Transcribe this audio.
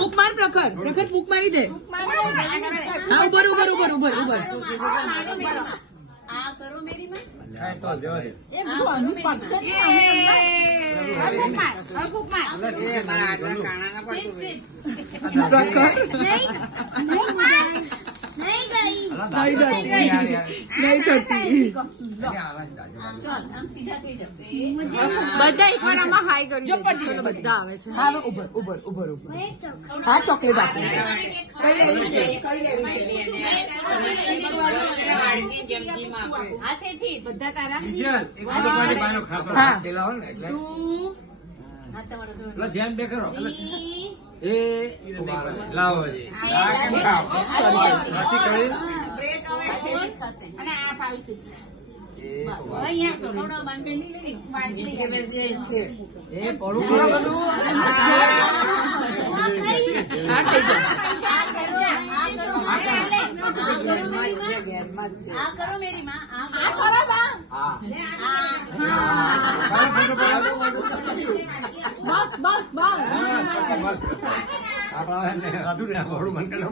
ફૂક માર પ્રખર ફૂક મારી દે. હા ઉભર આ કરો મેરી માં. બધા એકવાર આમાં હાઈ કરી દો. બધા આવે છે. હા ચોકલેટ આપી. હાથેથી બધા તારા ધ્યાન બે કરો. એ લાવો જી. અને આ 5 6 અહીંયા થોડો બાંધેલી લઈ એ પડું કરો બધું. આ કરો મેરી માં. આ કરો બા. બસ આપણા બધું બંધ કરો.